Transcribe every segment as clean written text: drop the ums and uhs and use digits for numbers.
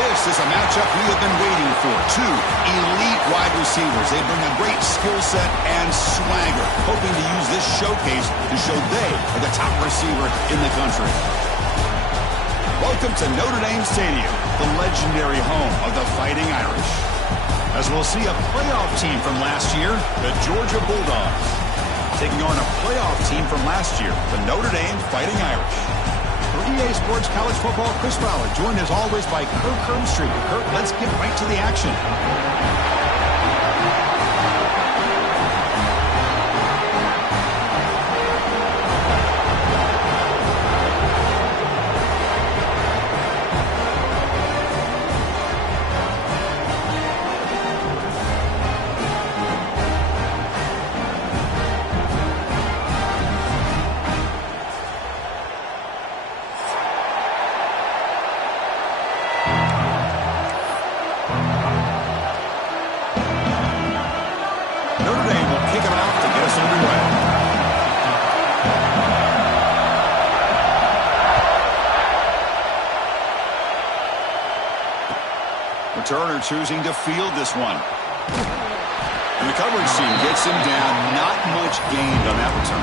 This is a matchup we have been waiting for. Two elite wide receivers. They bring a great skill set and swagger, hoping to use this showcase to show they are the top receiver in the country. Welcome to Notre Dame Stadium, the legendary home of the Fighting Irish. As we'll see a playoff team from last year, the Georgia Bulldogs, taking on a playoff team from last year, the Notre Dame Fighting Irish. For EA Sports College Football, Chris Fowler, joined as always by Kirk Hermstreet. Kirk, let's get right to the action. Turner choosing to field this one. And the coverage team gets him down. Not much gained on that return.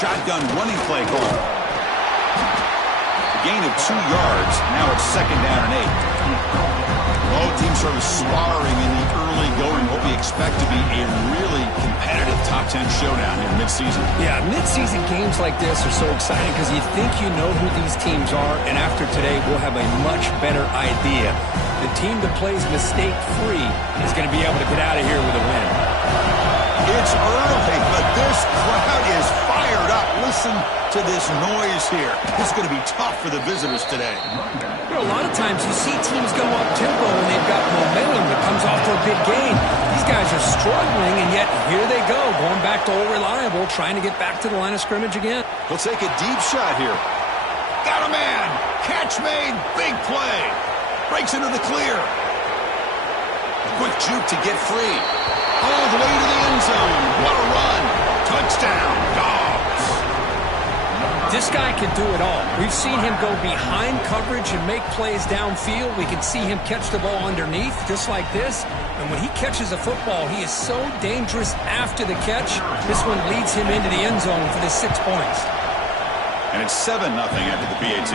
Shotgun running play call. A gain of 2 yards. Now it's 2nd down and 8. Both teams sort of sparring in the early going. What we expect to be a really competitive top 10 showdown in midseason. Yeah, midseason games like this are so exciting because you think you know who these teams are, and after today we'll have a much better idea. The team that plays mistake-free is going to be able to get out of here with a win. It's early, but this crowd is fired up. Listen to this noise here. It's going to be tough for the visitors today. You know, a lot of times you see teams go up-tempo and they've got momentum that comes off for a big gain. These guys are struggling, and yet here they go, going back to old reliable, trying to get back to the line of scrimmage again. He'll take a deep shot here. Got a man. Catch made. Big play. Breaks into the clear. A quick juke to get free. All the way to the end zone. What a run. Touchdown, Dogs. This guy can do it all. We've seen him go behind coverage and make plays downfield. We can see him catch the ball underneath, just like this. And when he catches a football, he is so dangerous after the catch. This one leads him into the end zone for the 6 points. And it's 7-0 after the PAT.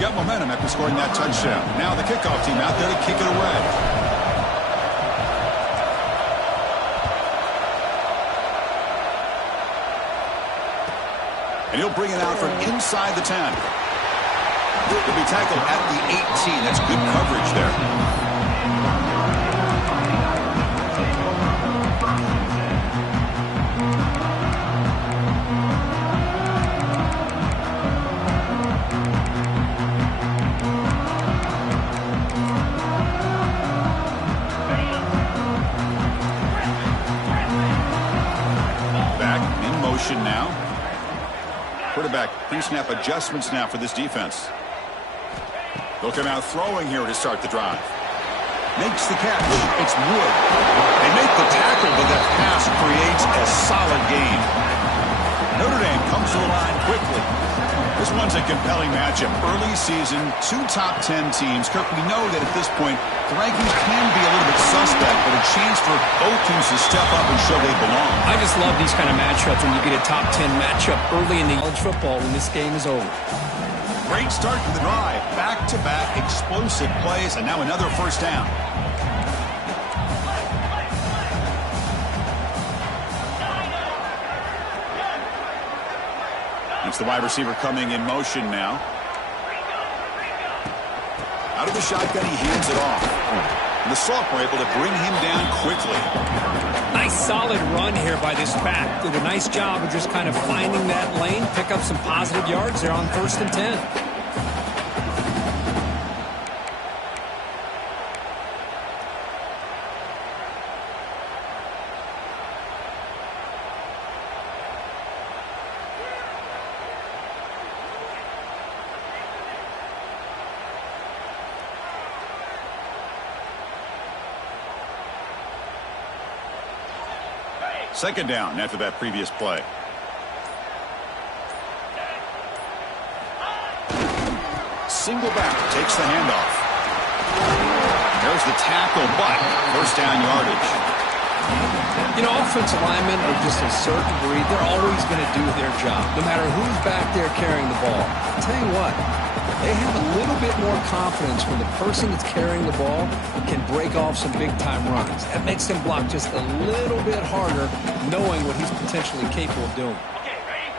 Got momentum after scoring that touchdown. Now the kickoff team out there to kick it away. And he'll bring it out from inside the 10. He'll be tackled at the 18. That's good coverage there. Now. Quarterback pre-snap adjustments now for this defense. They'll come out throwing here to start the drive. Makes the catch. It's Wood. They make the tackle, but that pass creates a solid gain. Notre Dame comes to the line quickly. This one's a compelling matchup. Early season, 2 top 10 teams. Kirk, we know that at this point, the rankings can be a little bit suspect, but a chance for both teams to step up and show they belong. I just love these kind of matchups when you get a top 10 matchup early in the college football when this game is over. Great start to the drive. Back-to-back explosive plays, and now another first down. It's the wide receiver coming in motion now. Out of the shotgun, he hands it off. And the sophomore able to bring him down quickly. Nice solid run here by this back. Did a nice job of just kind of finding that lane, pick up some positive yards there on 1st and 10. Second down after that previous play. Single back takes the handoff. There's the tackle, but first down yardage. You know, offensive linemen are just a certain breed. They're always going to do their job, no matter who's back there carrying the ball. I'll tell you what, they have a little bit more confidence when the person that's carrying the ball can break off some big-time runs. That makes them block just a little bit harder, knowing what he's potentially capable of doing.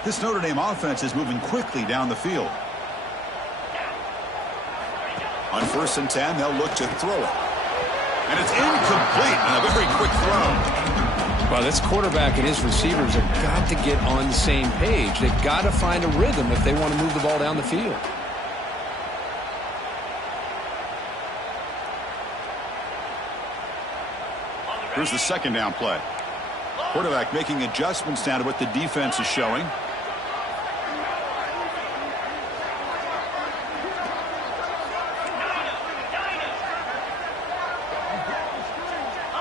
This Notre Dame offense is moving quickly down the field. On 1st and 10, they'll look to throw it. And it's incomplete on a very quick throw. Well, this quarterback and his receivers have got to get on the same page. They've got to find a rhythm if they want to move the ball down the field. Here's the second down play. Quarterback making adjustments down to what the defense is showing.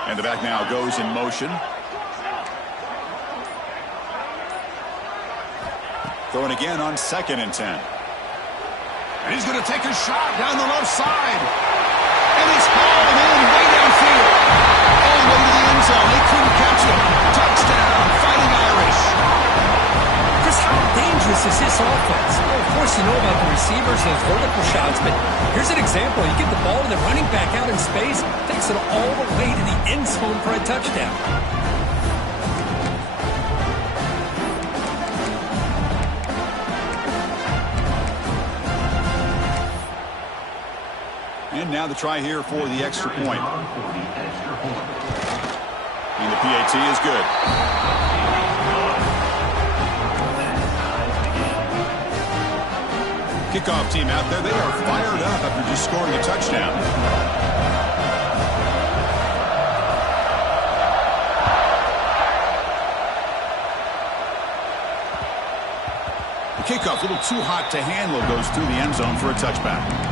And the back now goes in motion. Throwing again on 2nd and 10. And he's going to take a shot down the left side. And it's hauled in way downfield. All the way to the end zone. They couldn't catch it. Touchdown, Fighting Irish. Chris, how dangerous is this offense? Well, of course, you know about the receivers and those vertical shots, but here's an example. You get the ball to the running back out in space, takes it all the way to the end zone for a touchdown. And now the try here for the extra point. And the PAT is good. Kickoff team out there, they are fired up after just scoring a touchdown. The kickoff, a little too hot to handle, goes through the end zone for a touchback.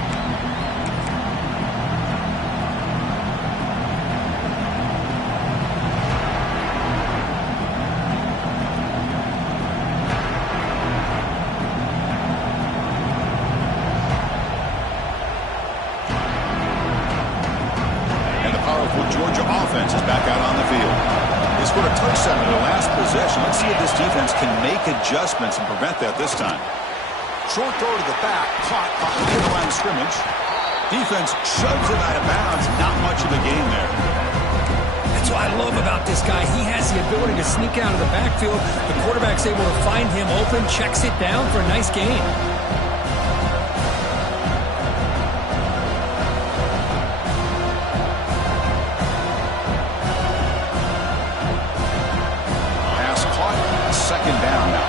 Adjustments and prevent that this time. Short throw to the back, caught behind the line of scrimmage. Defense shoves it out of bounds. Not much of a gain there. That's what I love about this guy. He has the ability to sneak out of the backfield. The quarterback's able to find him open, checks it down for a nice gain. Second down now.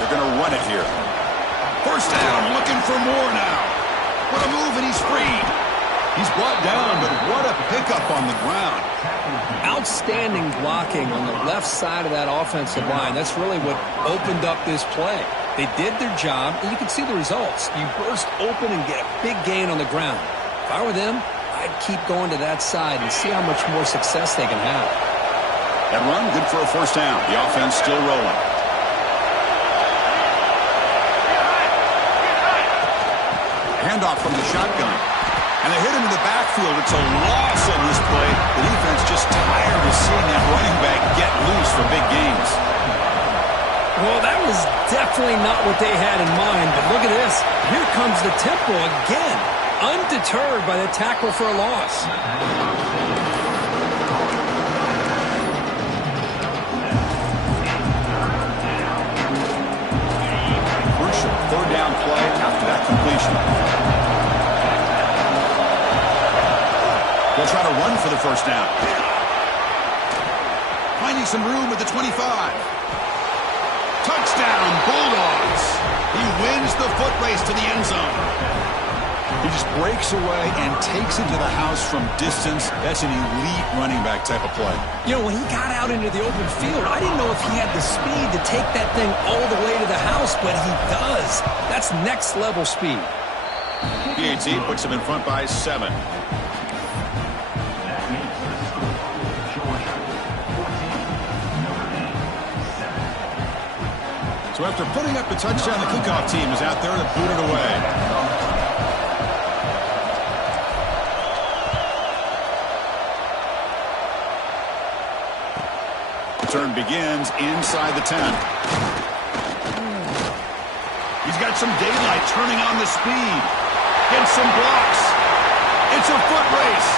They're going to run it here. First down, looking for more now. What a move, and he's free. He's brought down, but what a pickup on the ground. Outstanding blocking on the left side of that offensive line. That's really what opened up this play. They did their job, and you can see the results. You burst open and get a big gain on the ground. If I were them, I'd keep going to that side and see how much more success they can have. That run, good for a first down. The offense still rolling. Handoff from the shotgun. And they hit him in the backfield. It's a loss on this play. The defense just tired of seeing that running back get loose for big gains. Well, that was definitely not what they had in mind. But look at this. Here comes the tempo again. Undeterred by the tackle for a loss. touchdown play after that completion. They'll try to run for the first down. Finding some room at the 25. Touchdown, Bulldogs. He wins the foot race to the end zone. He just breaks away and takes it to the house from distance. That's an elite running back type of play. You know, when he got out into the open field, I didn't know if he had the speed to take that thing all the way to the house, but he does. That's next level speed. PAT puts him in front by 7. So after putting up the touchdown, the kickoff team is out there to boot it away. Turn begins inside the 10. He's got some daylight turning on the speed. Gets some blocks. It's a foot race.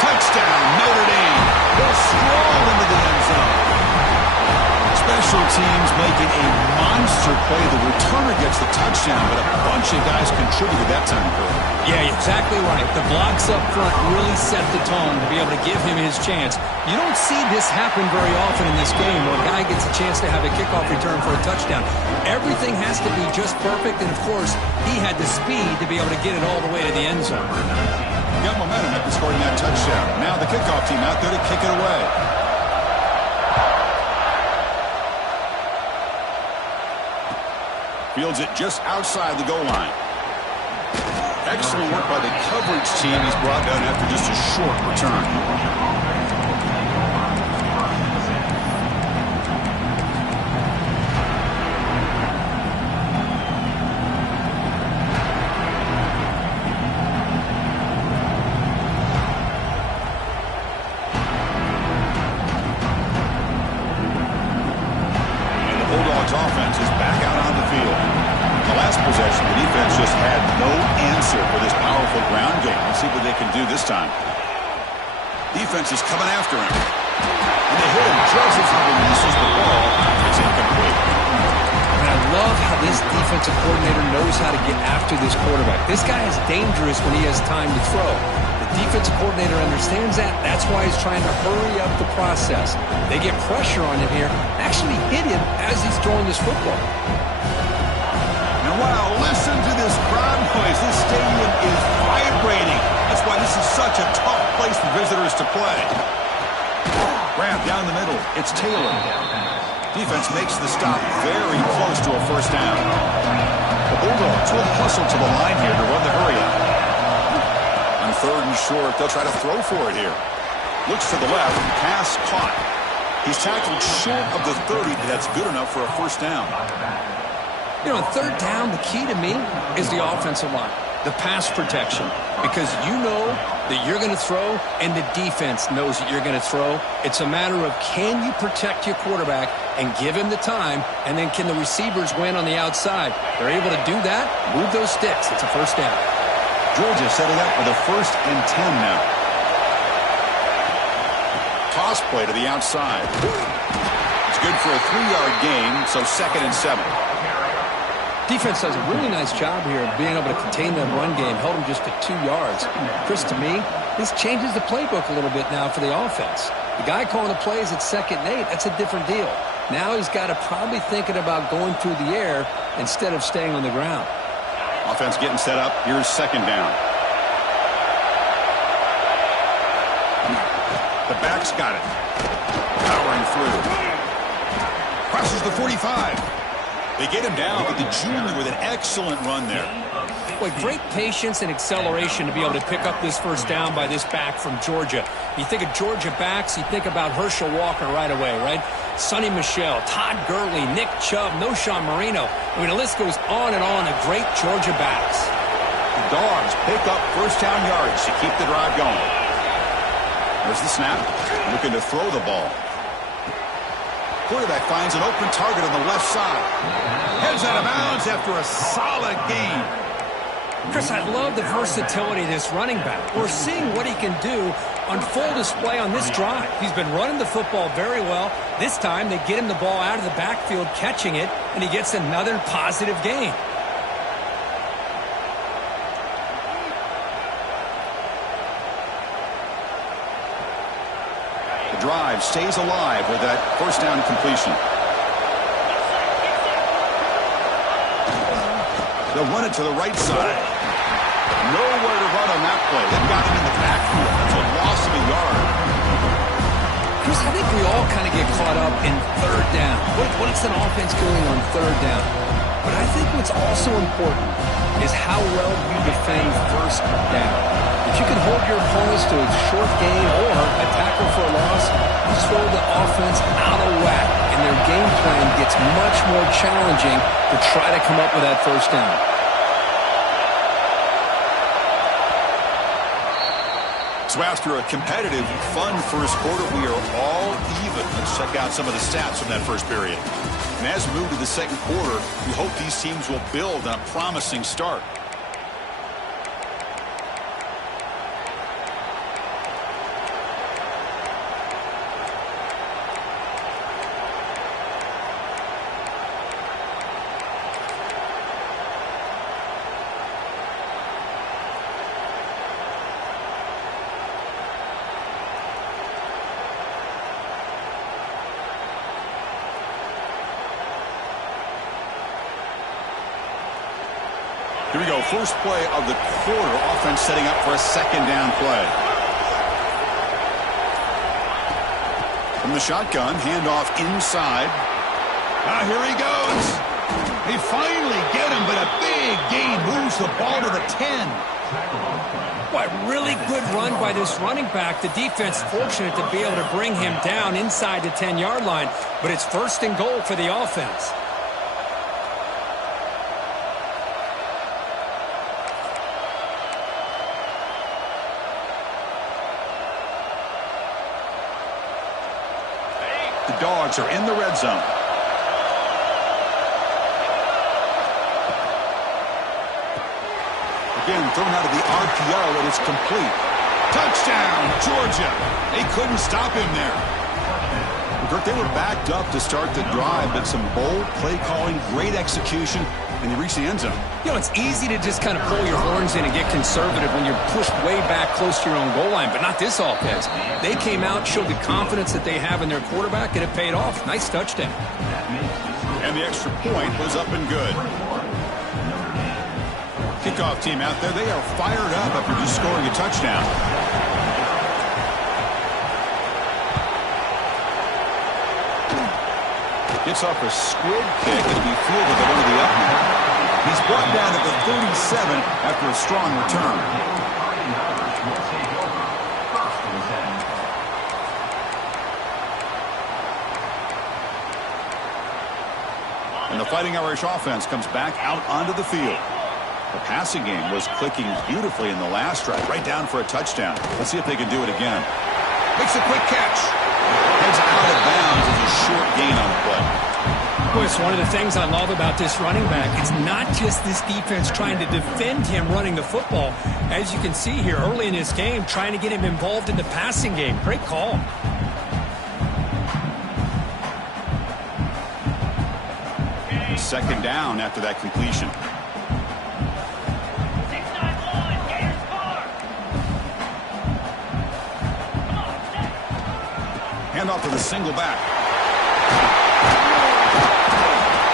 Touchdown, Notre Dame. They'll stroll into the end zone. Special teams making a monster play. The returner gets the touchdown, but a bunch of guys contributed that time, Kurt. Yeah, exactly right. The blocks up front really set the tone to be able to give him his chance. You don't see this happen very often in this game where a guy gets a chance to have a kickoff return for a touchdown. Everything has to be just perfect, and of course, he had the speed to be able to get it all the way to the end zone. Got momentum after scoring that touchdown. Now the kickoff team out there to kick it away. Fields it just outside the goal line. Excellent work by the coverage team. He's brought down after just a short return. Offense is back out on the field. The last possession, the defense just had no answer for this powerful ground game. Let's see what they can do this time. Defense is coming after him. And they hit him just as he releases the ball. It's incomplete. And I love how this defensive coordinator knows how to get after this quarterback. This guy is dangerous when he has time to throw. The defensive coordinator understands that. That's why he's trying to hurry up the process. They get pressure on him here. Actually hit him as he's throwing this football. And wow, listen to this crowd noise. This stadium is vibrating. That's why this is such a tough place for visitors to play. Grab down the middle. It's Taylor. Defense makes the stop very close to a first down. The Bulldogs will hustle to the line here to run the hurry up. On 3rd and short, they'll try to throw for it here. Looks to the left, pass caught. He's tackled short of the 30, but that's good enough for a first down. You know, on 3rd down, the key to me is the offensive line, the pass protection, because you know that you're going to throw and the defense knows that you're going to throw. It's a matter of can you protect your quarterback and give him the time, and then can the receivers win on the outside? They're able to do that, move those sticks. It's a first down. Georgia setting up with a 1st and 10 now. Toss play to the outside. It's good for a 3-yard gain, so 2nd and 7. Defense does a really nice job here of being able to contain that run game, held them just to 2 yards. Chris, to me, this changes the playbook a little bit now for the offense. The guy calling the plays at 2nd and 8, that's a different deal. Now he's got to probably thinking about going through the air instead of staying on the ground. Offense getting set up. Here's 2nd down. The back's got it. Powering through. Crosses the 45. They get him down, but the junior with an excellent run there. Boy, great patience and acceleration to be able to pick up this first down by this back from Georgia. You think of Georgia backs, you think about Herschel Walker right away, right? Sonny Michel, Todd Gurley, Nick Chubb, Noshawn Marino. I mean, the list goes on and on of great Georgia backs. The Dogs pick up first down yards to keep the drive going. There's the snap. Looking to throw the ball. Quarterback finds an open target on the left side. Heads out of bounds after a solid gain. Chris, I love the versatility of this running back. We're seeing what he can do on full display on this drive. He's been running the football very well. This time they get him the ball out of the backfield, catching it, and he gets another positive gain. The drive stays alive with that first down completion. They'll run it to the right side. Nowhere to run on that play. They've got him in the backfield. That's a loss of a yard. Chris, I think we all kind of get caught up in third down. What's an offense doing on third down? But I think what's also important is how well you defend first down. If you can hold your opponents to a short gain or a tackle for a loss, you throw the offense out of whack, and their game plan gets much more challenging to try to come up with that first down. So after a competitive, fun first quarter, we are all even. Let's check out some of the stats from that first period. And as we move to the second quarter, we hope these teams will build on a promising start. Here we go, first play of the quarter. Offense setting up for a second down play. From the shotgun, handoff inside. Here he goes. They finally get him, but a big gain moves the ball to the 10. What really good run by this running back. The defense fortunate to be able to bring him down inside the 10-yard line, but it's first and goal for the offense. The Dogs are in the red zone. Again, thrown out of the RPO, and it's complete. Touchdown, Georgia. They couldn't stop him there. Kirk, they were backed up to start the drive, but some bold play calling, great execution, and they reached the end zone. You know, it's easy to just kind of pull your horns in and get conservative when you're pushed way back close to your own goal line, but not this offense. They came out, showed the confidence that they have in their quarterback, and it paid off. Nice touchdown. And the extra point was up and good. Kickoff team out there, they are fired up after just scoring a touchdown. Gets off a squib kick. It'll be fielded at one of the up men. He's brought down at the 37 after a strong return. And the Fighting Irish offense comes back out onto the field. The passing game was clicking beautifully in the last drive, right down for a touchdown. Let's see if they can do it again. Makes a quick catch. Heads out of bounds as a short gain on the play. Boy, it's one of the things I love about this running back. It's not just this defense trying to defend him running the football. As you can see here early in this game, trying to get him involved in the passing game. Great call. Second down after that completion. Handoff to the single back.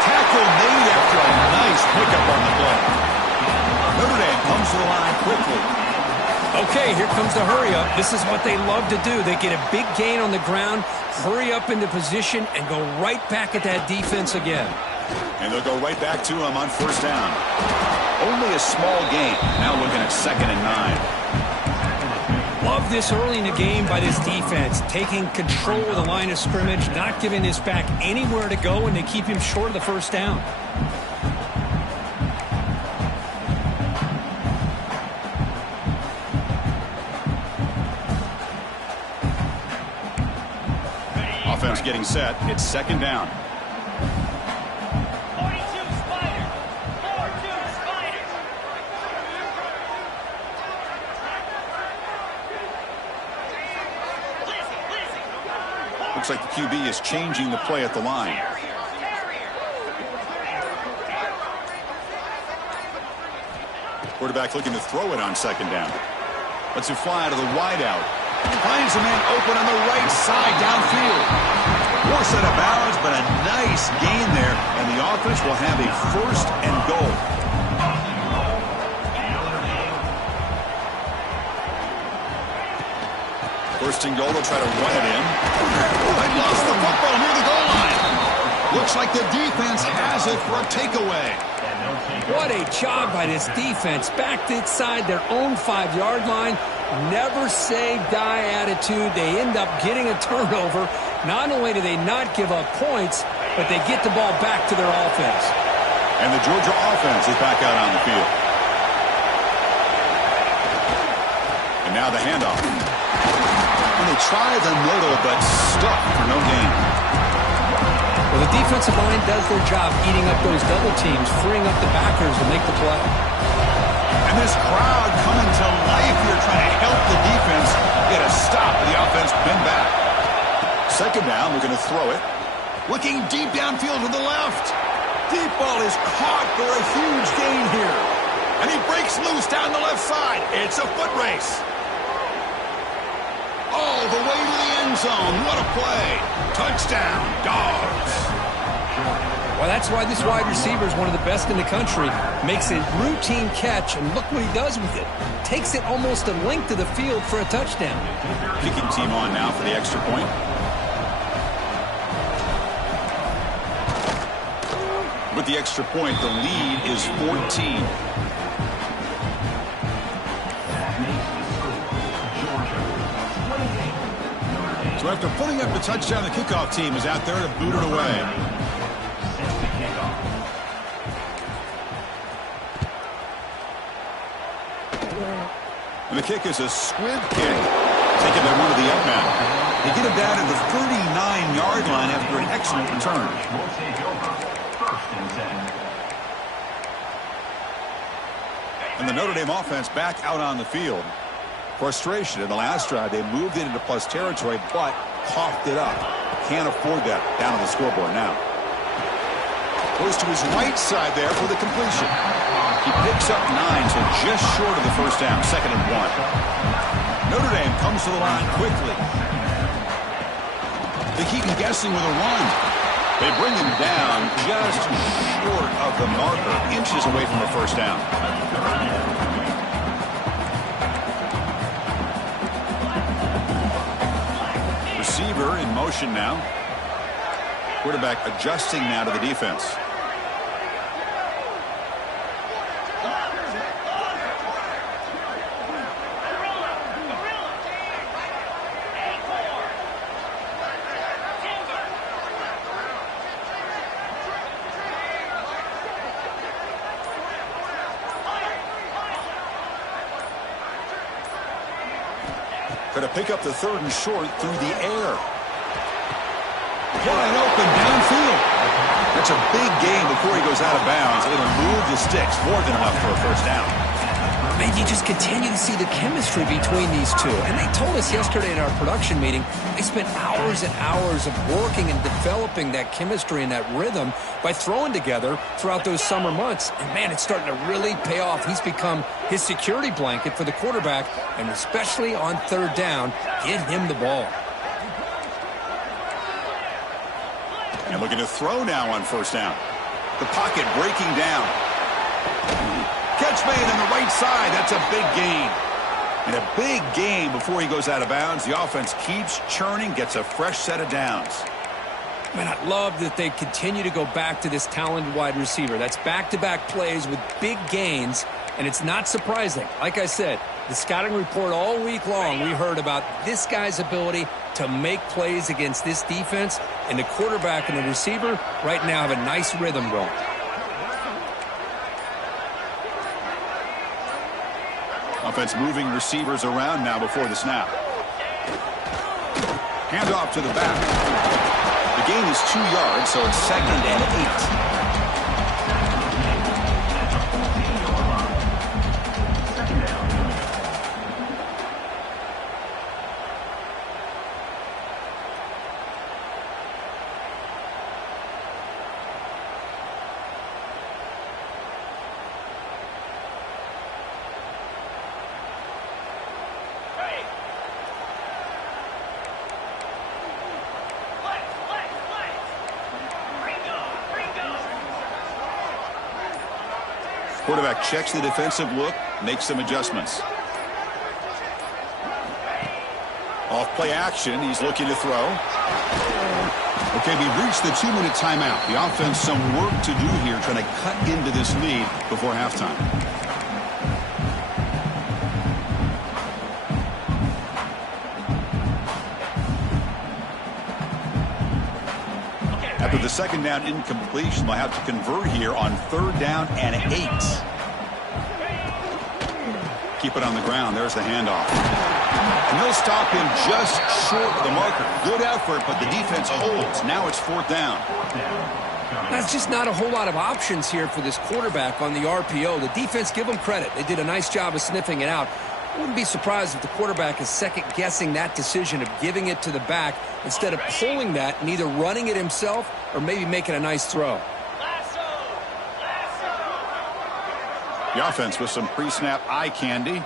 Tackle made after a nice pickup on the play. Notre Dame comes to the line quickly. Okay, here comes the hurry up. This is what they love to do. They get a big gain on the ground, hurry up into position, and go right back at that defense again. And they'll go right back to him on first down. Only a small gain. Now looking at 2nd and 9. Love this early in the game by this defense, taking control of the line of scrimmage, not giving this back anywhere to go, and they keep him short of the first down. Offense getting set. It's 2nd down. is changing the play at the line. Quarterback looking to throw it on second down. Lets it fly out of the wideout. Finds a man open on the right side downfield. Forced out of bounds, but a nice gain there, and the offense will have a 1st and goal. First and goal, they'll try to run it in. They lost the football near the goal line. Looks like the defense has it for a takeaway. What a job by this defense. Backed inside their own 5-yard line. Never say die attitude. They end up getting a turnover. Not only do they not give up points, but they get the ball back to their offense. And the Georgia offense is back out on the field. And now the handoff. And they try the Notre, but stuck for no gain. Well, the defensive line does their job eating up those double teams, freeing up the backers to make the play. And this crowd coming to life here trying to help the defense get a stop. The offense been back. Second down, we're going to throw it. Looking deep downfield to the left. Deep ball is caught for a huge gain here. And he breaks loose down the left side. It's a foot race. All the way to the end zone. What a play. Touchdown, Dogs. Well, that's why this wide receiver is one of the best in the country. Makes a routine catch, and look what he does with it. Takes it almost a length of the field for a touchdown. Kicking team on now for the extra point. With the extra point, the lead is 14. So after putting up the touchdown, the kickoff team is out there to boot it away. And the kick is a squib kick, taken by one of the up men. They get him down to the 39-yard line after an excellent return. And the Notre Dame offense back out on the field. Frustration in the last drive. They moved it into plus territory, but coughed it up. Can't afford that down on the scoreboard now. Goes to his right side there for the completion. He picks up 9, so just short of the first down, 2nd and 1. Notre Dame comes to the line quickly. They keep him guessing with a run. They bring him down just short of the marker, inches away from a first down. Receiver in motion now. Quarterback adjusting now to the defense. Going to pick up the 3rd and short through the air. Wide open downfield. That's a big gain before he goes out of bounds. It'll move the sticks more than enough for a first down. Man, you just continue to see the chemistry between these two. And they told us yesterday in our production meeting, they spent hours and hours of working and developing that chemistry and that rhythm by throwing together throughout those summer months. And, man, it's starting to really pay off. He's become his security blanket for the quarterback, and especially on 3rd down, get him the ball. And looking to throw now on first down. The pocket breaking down. Catch made on the right side. That's a big gain. And a big gain before he goes out of bounds. The offense keeps churning, gets a fresh set of downs. Man, I love that they continue to go back to this talented wide receiver. That's back-to-back plays with big gains, and it's not surprising. Like I said, the scouting report all week long, we heard about this guy's ability to make plays against this defense, and the quarterback and the receiver right now have a nice rhythm going. Offense moving receivers around now before the snap. Handoff to the back. The gain is 2 yards, so it's 2nd and 8. Quarterback checks the defensive look, makes some adjustments. Off play action, he's looking to throw. Okay, we've reached the 2-minute timeout. The offense some work to do here, trying to cut into this lead before halftime. After the second down incompletion, they'll have to convert here on 3rd down and 8. Keep it on the ground. There's the handoff. And they'll stop him just short of the marker. Good effort, but the defense holds. Now it's 4th down. That's just not a whole lot of options here for this quarterback on the RPO. The defense, give them credit. They did a nice job of sniffing it out. I wouldn't be surprised if the quarterback is second-guessing that decision of giving it to the back instead of pulling that and either running it himself or maybe making a nice throw. The offense with some pre-snap eye candy.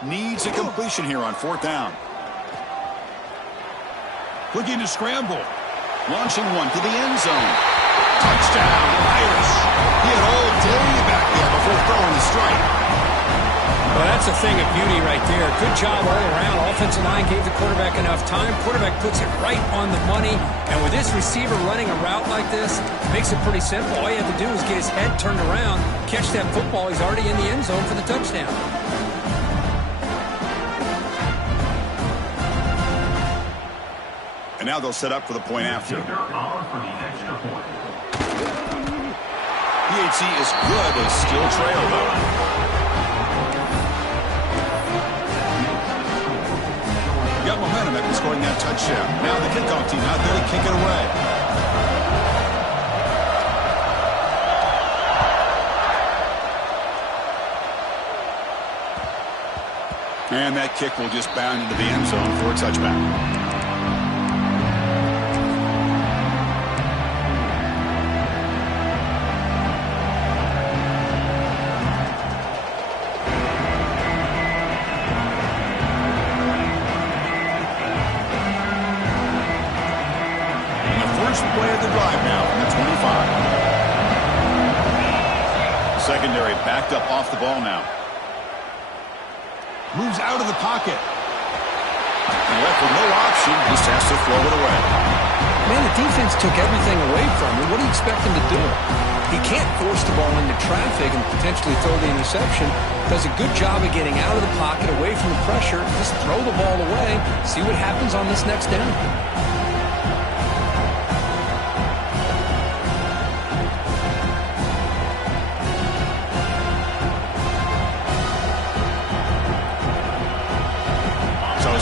Needs a completion here on 4th down. Looking to scramble. Launching one to the end zone. Touchdown, Irish. He had all day back there before throwing the strike. Well, that's a thing of beauty right there. Good job all around. Offensive line gave the quarterback enough time. Quarterback puts it right on the money. And with this receiver running a route like this, it makes it pretty simple. All you have to do is get his head turned around, catch that football. He's already in the end zone for the touchdown. And now they'll set up for the point after. PAT is good. They still trail, though. Got momentum after scoring that touchdown. Now the kickoff team out there to kick it away. And that kick will just bound into the end zone for a touchback. Play of the drive now from the 25. Secondary backed up off the ball now. Moves out of the pocket. And left with no option, just has to throw it away. Man, the defense took everything away from him. What do you expect him to do? He can't force the ball into traffic and potentially throw the interception. Does a good job of getting out of the pocket, away from the pressure. Just throw the ball away. See what happens on this next down.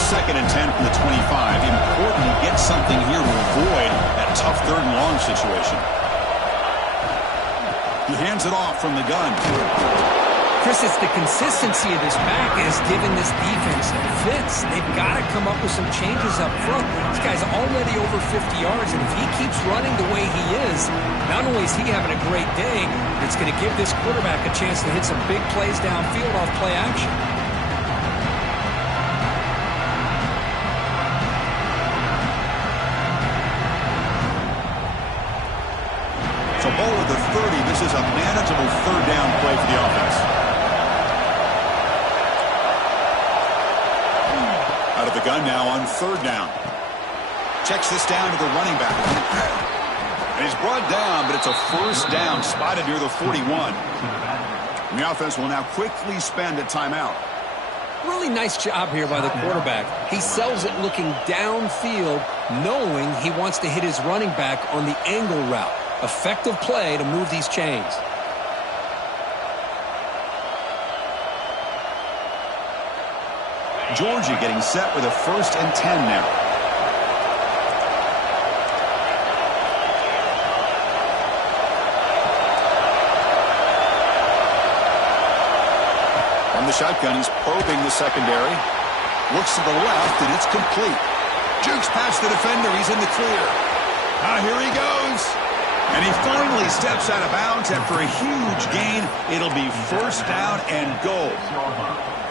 Second and 10 from the 25. Important to get something here to avoid that tough 3rd and long situation. He hands it off from the gun. Chris, it's the consistency of this back is giving this defense fits. They've got to come up with some changes up front. This guy's already over 50 yards, and if he keeps running the way he is, not only is he having a great day, it's going to give this quarterback a chance to hit some big plays downfield off play action. Ball at the 30. This is a manageable 3rd down play for the offense. Out of the gun now on 3rd down. Checks this down to the running back. And he's brought down, but it's a 1st down spotted near the 41. And the offense will now quickly spend a timeout. Really nice job here by the quarterback. He sells it looking downfield, knowing he wants to hit his running back on the angle route. Effective play to move these chains. Georgia getting set with a 1st and 10 now. From the shotgun, he's probing the secondary. Looks to the left, and it's complete. Jukes past the defender. He's in the clear. Here he goes. And he finally steps out of bounds after a huge gain. It'll be first down and goal.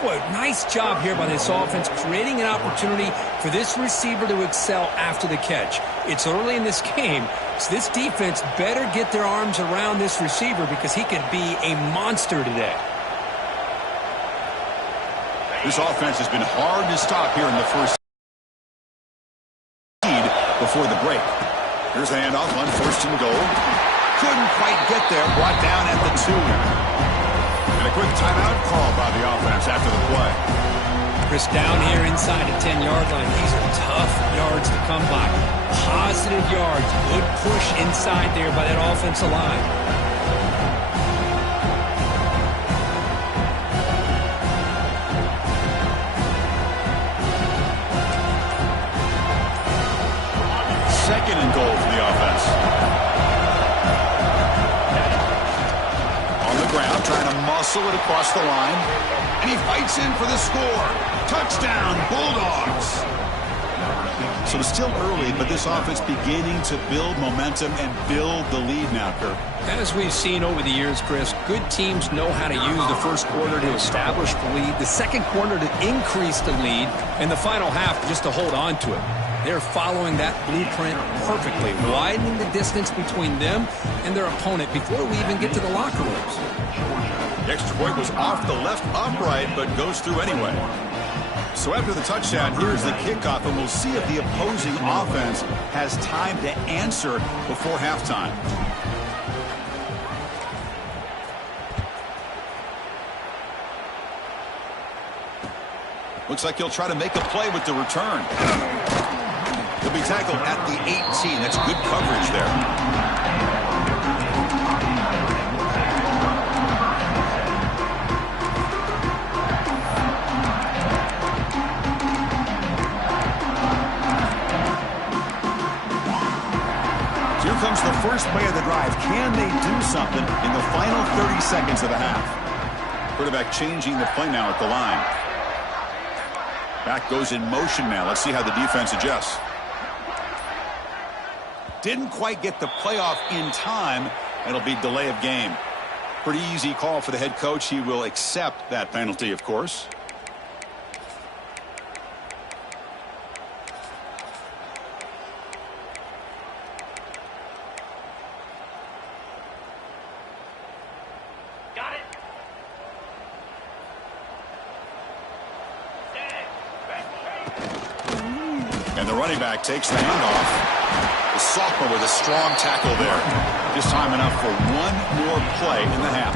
Boy, nice job here by this offense, creating an opportunity for this receiver to excel after the catch. It's early in this game, so this defense better get their arms around this receiver because he could be a monster today. This offense has been hard to stop here in the first before the break. Here's the handoff on first and goal. Couldn't quite get there, brought down at the 2. And a quick timeout call by the offense after the play. Chris, down here inside the 10-yard line, these are tough yards to come by. Positive yards, good push inside there by that offensive line. Second and goal for the offense. On the ground, trying to muscle it across the line. And he fights in for the score. Touchdown, Bulldogs. So it's still early, but this offense beginning to build momentum and build the lead now, Kirk. As we've seen over the years, Chris, good teams know how to use the first quarter to establish the lead, the second quarter to increase the lead, and the final half just to hold on to it. They're following that blueprint perfectly, widening the distance between them and their opponent before we even get to the locker rooms. The extra point was off the left upright, but goes through anyway. So after the touchdown, here's the kickoff, and we'll see if the opposing offense has time to answer before halftime. Looks like he'll try to make a play with the return. He'll be tackled at the 18. That's good coverage there. So here comes the first play of the drive. Can they do something in the final 30 seconds of the half? Quarterback changing the play now at the line. Back goes in motion now. Let's see how the defense adjusts. Didn't quite get the playoff in time. It'll be delay of game. Pretty easy call for the head coach. He will accept that penalty, of course. Got it. And the running back takes the handoff. The sophomore with a strong tackle there. Just time enough for one more play in the half.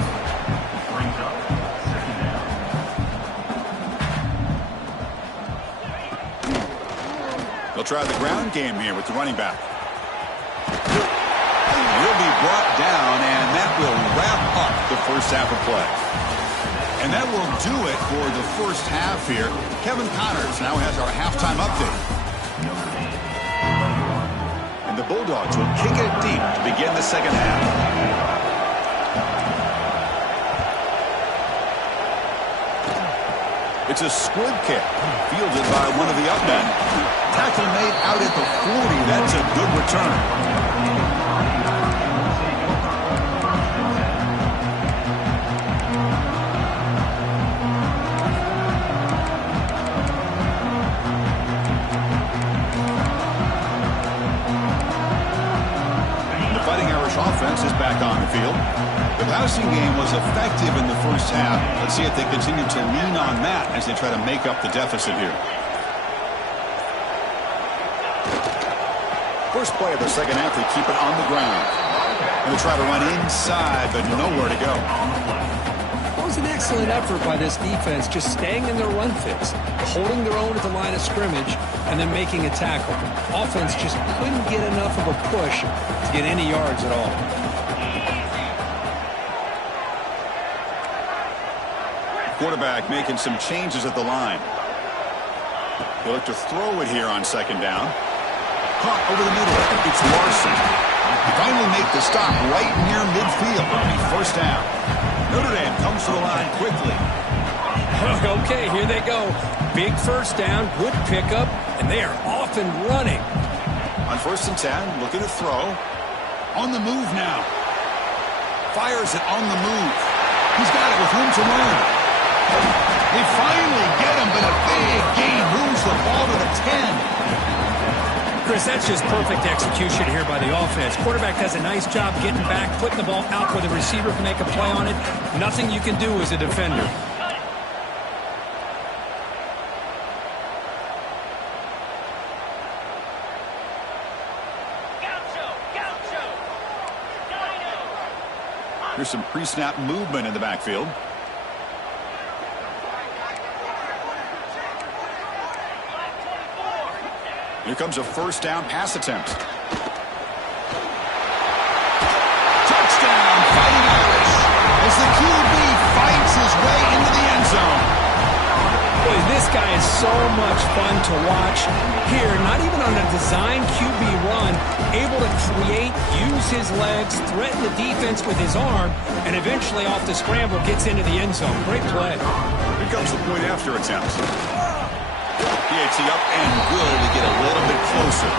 They'll try the ground game here with the running back. He'll be brought down, and that will wrap up the first half of play. And that will do it for the first half here. Kevin Connors now has our halftime update. And the Bulldogs will kick it deep to begin the second half. It's a squib kick, fielded by one of the up men. Tackle made out at the 40. That's a good return. Offense is back on the field. The passing game was effective in the first half. Let's see if they continue to lean on that as they try to make up the deficit here. First play of the second half, they keep it on the ground. And they try to run inside, but nowhere to go. It was an excellent effort by this defense, just staying in their run fits, holding their own at the line of scrimmage, and then making a tackle. Offense just couldn't get enough of a push to get any yards at all. Quarterback making some changes at the line. He'll look to throw it here on second down. Caught over the middle. It's Larson. He finally make the stop right near midfield. First down. Notre Dame comes to the line quickly. Okay, here they go. Big first down, good pickup, and they are off and running. On 1st and 10, looking to throw. On the move now. Fires it on the move. He's got it with room to run. They finally get him, but a big gain moves the ball to the 10. Chris, that's just perfect execution here by the offense. Quarterback does a nice job getting back, putting the ball out where the receiver can make a play on it. Nothing you can do as a defender. Here's some pre-snap movement in the backfield. Here comes a first down pass attempt. Touchdown, Fighting Irish, as the QB fights his way into the end zone. Boy, this guy is so much fun to watch. Here, not even on a design QB run, able to create, use his legs, threaten the defense with his arm, and eventually off the scramble gets into the end zone. Great play. Here comes the point after attempt. PAT up and good to get a little bit closer.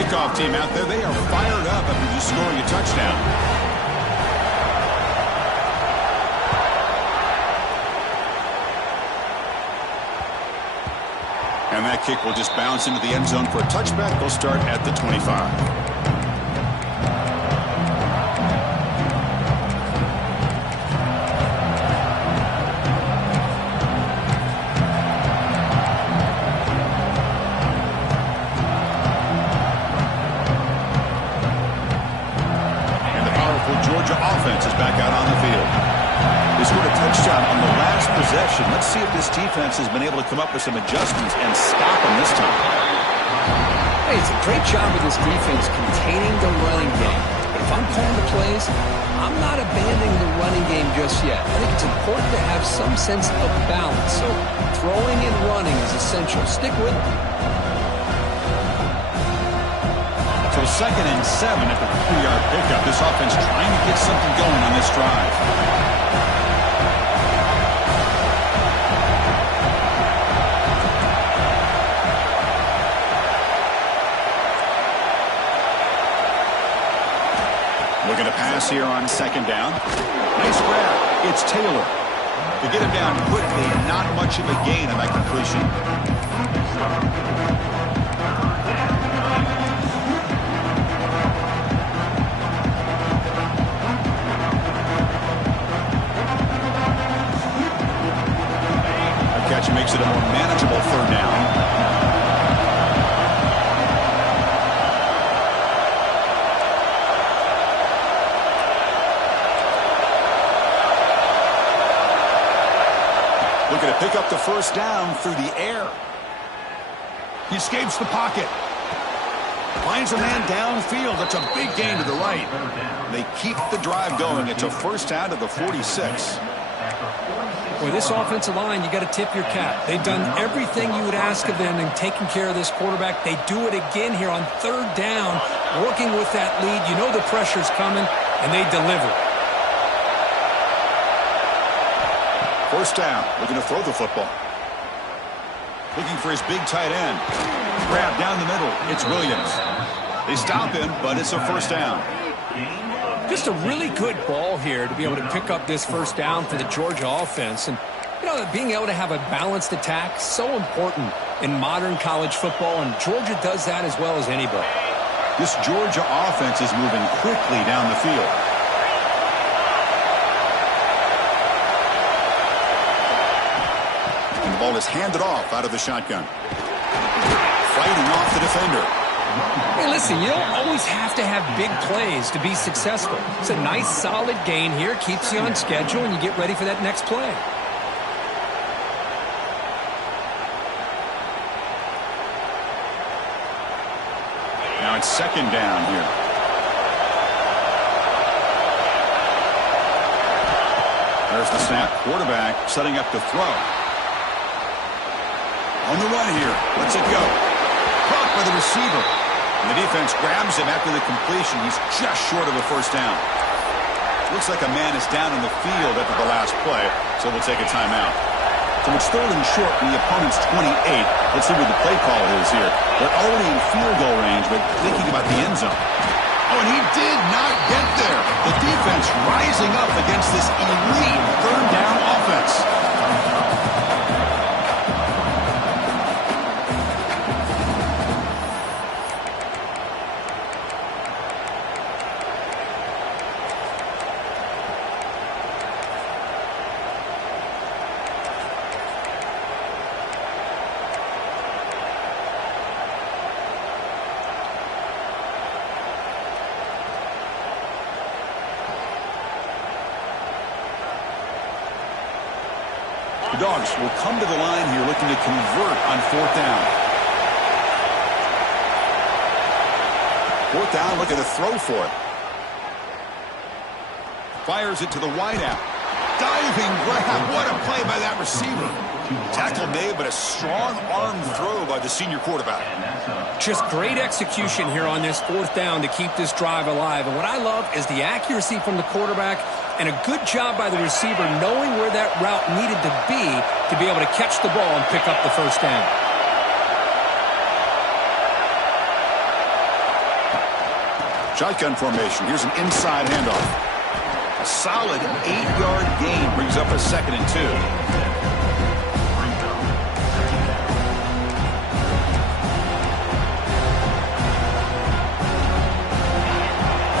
Kickoff team out there, they are fired up after just scoring a touchdown. And that kick will just bounce into the end zone for a touchback. They'll start at the 25. Offense is back out on the field. They scored a touchdown on the last possession. Let's see if this defense has been able to come up with some adjustments and stop them this time. Hey, it's a great job of this defense containing the running game. But if I'm calling the plays, I'm not abandoning the running game just yet. I think it's important to have some sense of balance. So throwing and running is essential. Stick with it. So 2nd and 7 at the 3-yard pickup. This offense trying to get something going on this drive. Looking to pass here on 2nd down. Nice grab. It's Taylor. To get him down quickly and not much of a gain on that completion. Makes it a more manageable 3rd down. Looking to pick up the 1st down through the air. He escapes the pocket. Finds a man downfield. That's a big gain to the right. They keep the drive going. It's a 1st down to the 46. Boy, this offensive line, you got to tip your cap. They've done everything you would ask of them in taking care of this quarterback. They do it again here on 3rd down, working with that lead. You know the pressure's coming, and they deliver. 1st down, looking to throw the football. Looking for his big tight end. Grab down the middle. It's Williams. They stop him, but it's a 1st down. Just a really good ball here to be able to pick up this 1st down for the Georgia offense. And, you know, being able to have a balanced attack, so important in modern college football, and Georgia does that as well as anybody. This Georgia offense is moving quickly down the field. And the ball is handed off out of the shotgun. Fighting off the defender. Hey, listen, you don't always have to have big plays to be successful. It's a nice, solid gain here. Keeps you on schedule, and you get ready for that next play. Now it's 2nd down here. There's the snap. Quarterback setting up to throw. On the run here. Let's it go. Caught by the receiver. And the defense grabs him after the completion. He's just short of a 1st down. Looks like a man is down in the field after the last play, so we'll take a timeout. So it's 3rd and short from the opponent's 28. Let's see what the play call is here. They're already in field goal range, but thinking about the end zone. Oh, and he did not get there. The defense rising up against this elite 3rd down offense. The Dogs will come to the line here looking to convert on 4th down. 4th down, looking to throw for it. Fires it to the wideout. Diving grab. What a play by that receiver. Tackle made, but a strong arm throw by the senior quarterback. Just great execution here on this 4th down to keep this drive alive. And what I love is the accuracy from the quarterback and a good job by the receiver knowing where that route needed to be able to catch the ball and pick up the 1st down. Shotgun formation. Here's an inside handoff. A solid 8-yard gain brings up a 2nd and 2.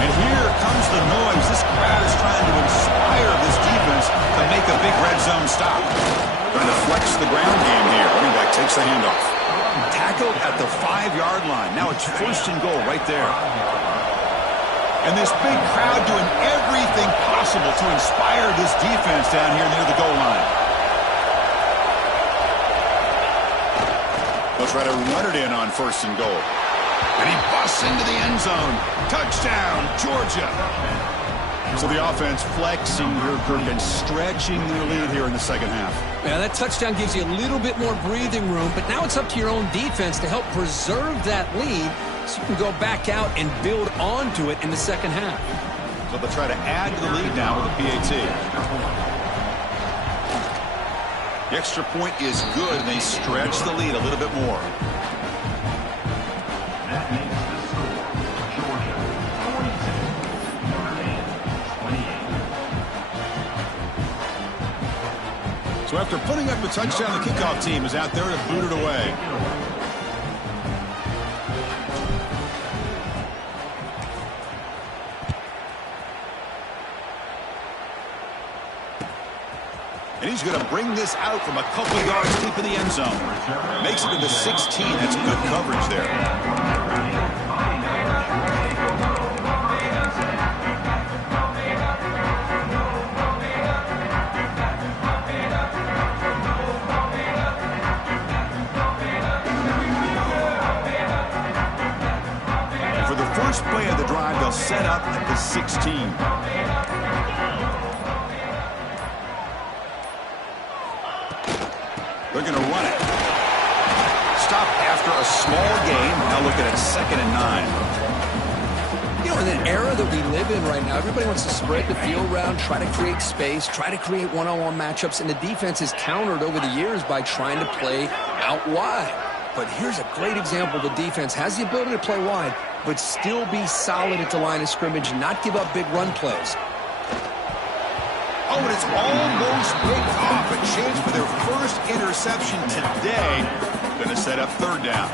And here comes the noise. This crowd is trying to inspire this defense to make a big red zone stop. Trying to flex the ground game here. Running back takes the handoff. Tackled at the 5-yard line. Now it's 1st and goal right there. And this big crowd doing everything possible to inspire this defense down here near the goal line. They'll try to run it in on 1st and goal. And he busts into the end zone. Touchdown, Georgia. So the offense flexing here, Kirk, and stretching their lead here in the 2nd half. Yeah, that touchdown gives you a little bit more breathing room, but now it's up to your own defense to help preserve that lead so you can go back out and build onto it in the 2nd half. So they'll try to add to the lead now with a PAT. The extra point is good, and they stretch the lead a little bit more. That makes the score Georgia 46, Notre Dame 28. So after putting up a touchdown, the kickoff team is out there to boot it away. And he's going to bring this out from a couple yards deep in the end zone. Makes it to the 16. That's good coverage there. And for the first play of the drive, they'll set up at the 16. They're going to run it. Stop after a small gain. Now looking at 2nd and 9. You know, in an era that we live in right now, everybody wants to spread the field around, try to create space, try to create one-on-one matchups, and the defense is countered over the years by trying to play out wide. But here's a great example. The defense has the ability to play wide, but still be solid at the line of scrimmage and not give up big run plays. Oh, and it's almost picked off. A chance for their first interception today. Going to set up 3rd down.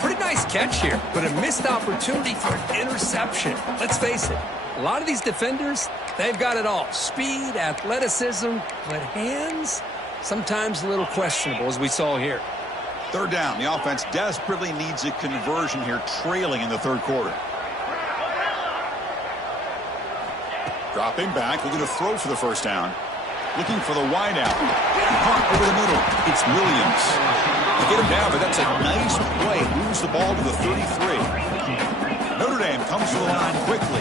Pretty nice catch here, but a missed opportunity for an interception. Let's face it, a lot of these defenders, they've got it all. Speed, athleticism, but hands, sometimes a little questionable, as we saw here. 3rd down. The offense desperately needs a conversion here, trailing in the 3rd quarter. Dropping back, looking to throw for the 1st down. Looking for the wideout. Caught over the middle. It's Williams. They get him down, but that's a nice play. Moves the ball to the 33. Notre Dame comes to the line quickly.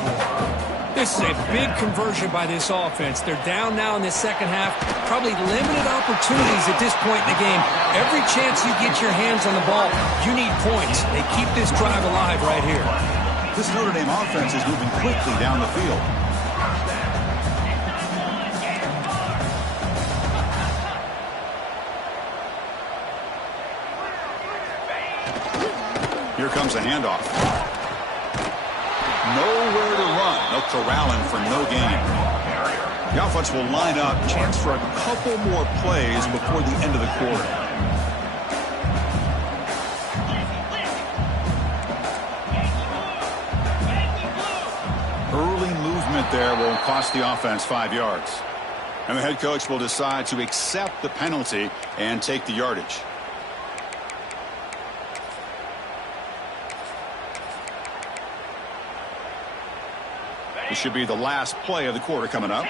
This is a big conversion by this offense. They're down now in the 2nd half. Probably limited opportunities at this point in the game. Every chance you get your hands on the ball, you need points. They keep this drive alive right here. This Notre Dame offense is moving quickly down the field. Here comes a handoff. Nowhere to run. No corralling for no gain. The offense will line up. Chance for a couple more plays before the end of the quarter. Early movement there will cost the offense 5 yards. And the head coach will decide to accept the penalty and take the yardage. This should be the last play of the quarter coming up.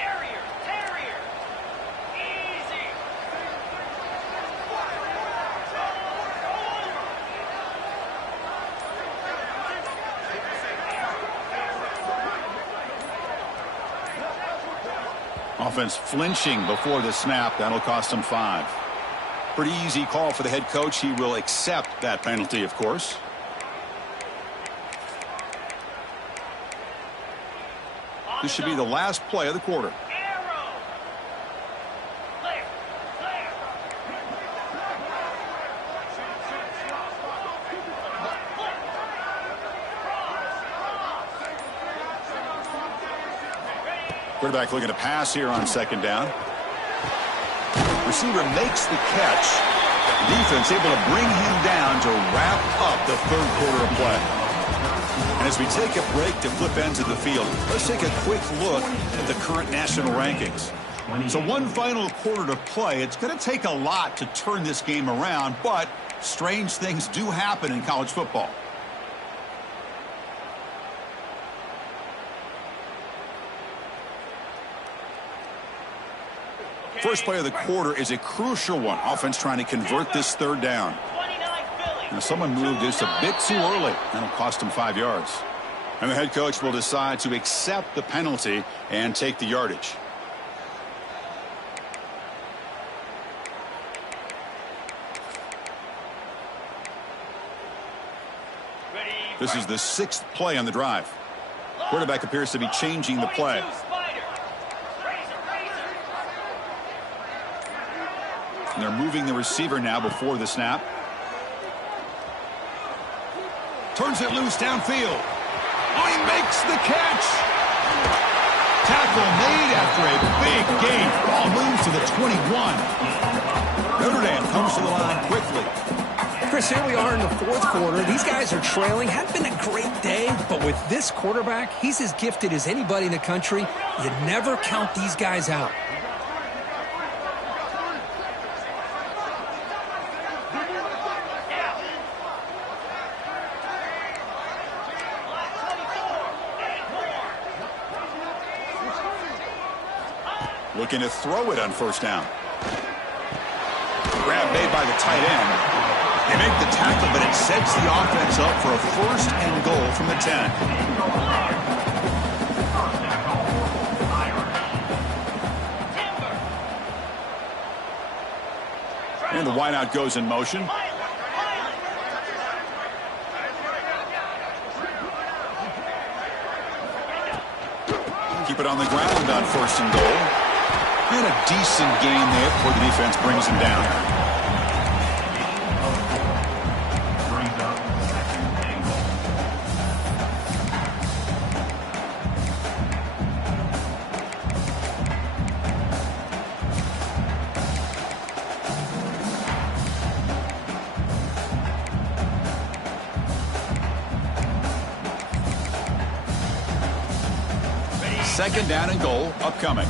Offense flinching before the snap. That'll cost him 5. Pretty easy call for the head coach. He will accept that penalty, of course. This should be the last play of the quarter. Quarterback looking to pass here on second down. Receiver makes the catch. The defense able to bring him down to wrap up the third quarter of play. And as we take a break to flip ends of the field, let's take a quick look at the current national rankings. So one final quarter to play. It's going to take a lot to turn this game around, but strange things do happen in college football. First play of the quarter is a crucial one. Offense trying to convert this third down. Now someone moved this a bit too early. That'll cost him 5 yards. And the head coach will decide to accept the penalty and take the yardage. This is the 6th play on the drive. Quarterback appears to be changing the play. And they're moving the receiver now before the snap. Turns it loose downfield. Oh, he makes the catch. Tackle made after a big gain. Ball moves to the 21. Notre Dame comes to the line quickly. Chris, here we are in the fourth quarter. These guys are trailing. Hadn't been a great day, but with this quarterback, he's as gifted as anybody in the country. You never count these guys out. Looking to throw it on first down. Grab made by the tight end. They make the tackle, but it sets the offense up for a first and goal from the 10. And the wideout goes in motion. Keep it on the ground on first and goal. And a decent gain there before the defense brings him down. Second down and goal upcoming.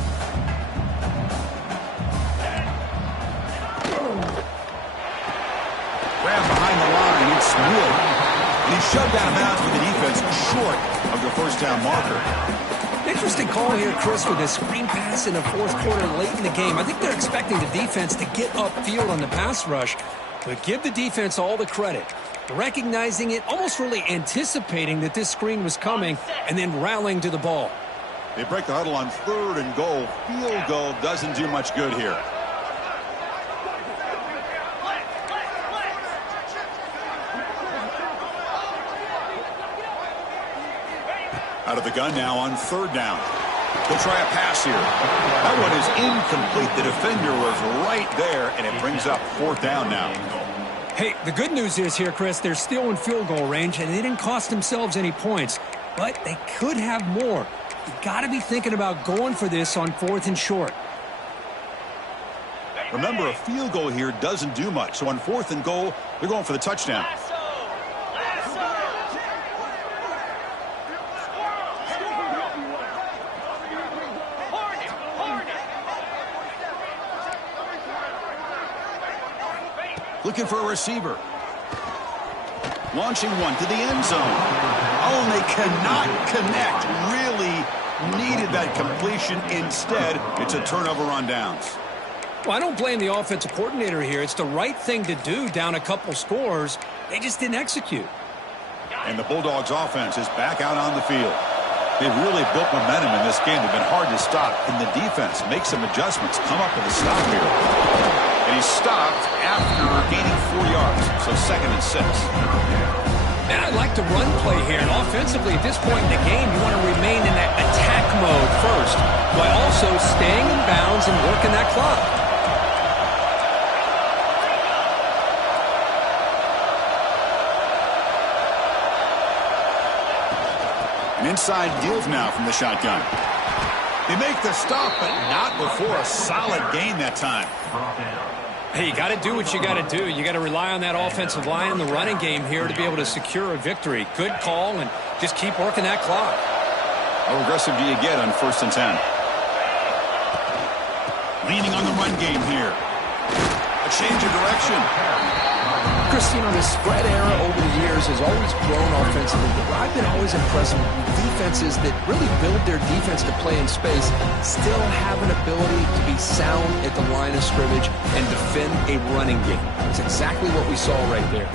Grab behind the line, it's Wood. And he's shoved out of bounds with the defense short of the first down marker. Interesting call here, Chris, with a screen pass in the fourth quarter late in the game. I think they're expecting the defense to get upfield on the pass rush, but give the defense all the credit. Recognizing it, almost really anticipating that this screen was coming, and then rallying to the ball. They break the huddle on third and goal. Field goal doesn't do much good here. Out of the gun now on third down. They'll try a pass here. That one is incomplete. The defender was right there, and it brings up fourth down now. Hey, the good news is here, Chris, they're still in field goal range, and they didn't cost themselves any points. But they could have more. You got to be thinking about going for this on 4th and short. Remember, a field goal here doesn't do much. So on 4th and goal, they're going for the touchdown. Looking for a receiver. Launching one to the end zone. Oh, and they cannot connect. Really needed that completion. Instead, it's a turnover on downs. Well, I don't blame the offensive coordinator here. It's the right thing to do down a couple scores. They just didn't execute. And the Bulldogs offense is back out on the field. They've really built momentum in this game. They've been hard to stop. And the defense makes some adjustments, come up with a stop here. And he stopped after gaining 4 yards. So 2nd and 6. And I like the run play here. And offensively, at this point in the game, you want to remain in that attack mode first, while also staying in bounds and working that clock. An inside deal now from the shotgun. They make the stop, but not before a solid gain that time. Hey, you got to do what you got to do. You got to rely on that offensive line in the running game here to be able to secure a victory. Good call, and just keep working that clock. How aggressive do you get on 1st and 10? Leaning on the run game here. A change of direction. Christine, the spread era over the years has always grown offensively, but I've been always impressed with defenses that really build their defense to play in space, still have an ability to be sound at the line of scrimmage and defend a running game. It's exactly what we saw right there.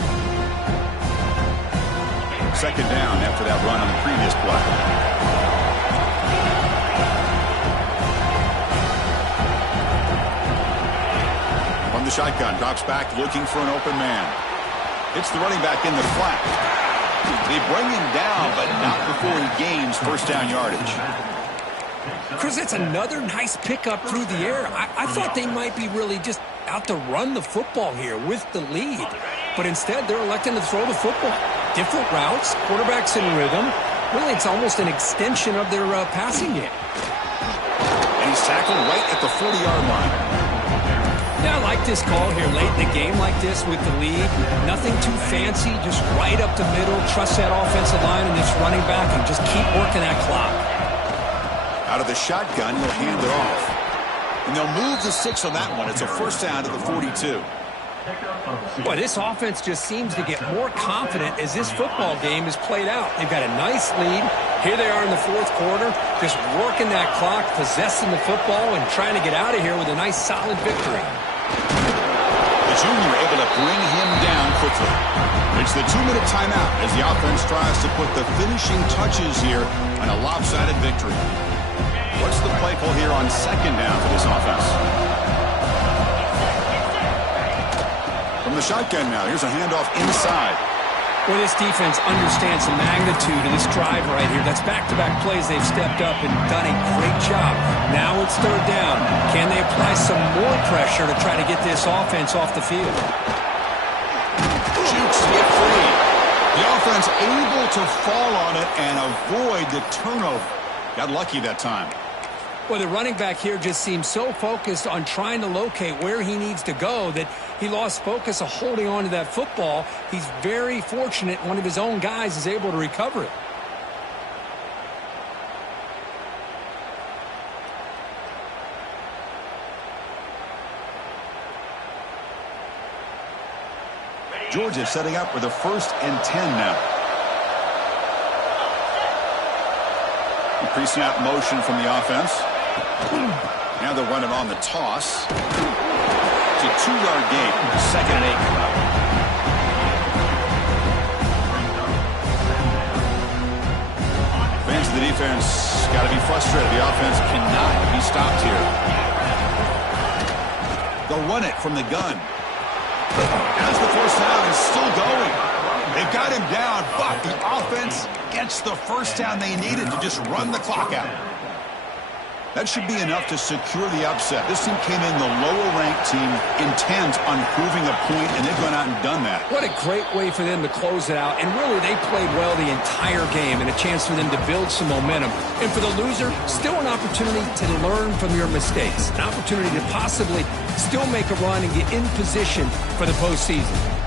2nd down after that run on the previous play. From the shotgun, drops back looking for an open man. Hits the running back in the flat. They bring him down, but not before he gains 1st down yardage. Chris, that's another nice pickup through the air. I thought they might be really just out to run the football here with the lead. But instead, they're electing to throw the football. Different routes, quarterback's in rhythm. Really, it's almost an extension of their passing game. And he's tackled right at the 40-yard line. Yeah, I like this call here late in the game like this with the lead. Nothing too fancy, just right up the middle. Trust that offensive line and this running back and just keep working that clock. Out of the shotgun, he'll hand it off. And they'll move the 6 on that one. It's a 1st down to the 42. Boy, this offense just seems to get more confident as this football game is played out. They've got a nice lead. Here they are in the 4th quarter, just working that clock, possessing the football, and trying to get out of here with a nice, solid victory. The junior able to bring him down quickly. It's the 2-minute timeout as the offense tries to put the finishing touches here on a lopsided victory. What's the play call here on 2nd down for this offense? From the shotgun now, here's a handoff inside. Well, this defense understands the magnitude of this drive right here. That's back-to-back plays. They've stepped up and done a great job. Now it's 3rd down. Can they apply some more pressure to try to get this offense off the field? Shoots to get free. The offense able to fall on it and avoid the turnover. Got lucky that time. Well, the running back here just seems so focused on trying to locate where he needs to go that he lost focus of holding on to that football. He's very fortunate one of his own guys is able to recover it. Georgia setting up with a 1st and 10 now. Pre-snap motion from the offense. Now they'll run it on the toss. It's a 2-yard gain. 2nd and 8 coming up. Fans of the defense got to be frustrated. The offense cannot be stopped here. They'll run it from the gun. As the 1st down is still going. They've got him down, but the offense gets the 1st down they needed to just run the clock out. That should be enough to secure the upset. This team came in the lower-ranked team, intent on proving a point, and they've gone out and done that. What a great way for them to close it out. And really, they played well the entire game, and a chance for them to build some momentum. And for the loser, still an opportunity to learn from your mistakes. An opportunity to possibly still make a run and get in position for the postseason.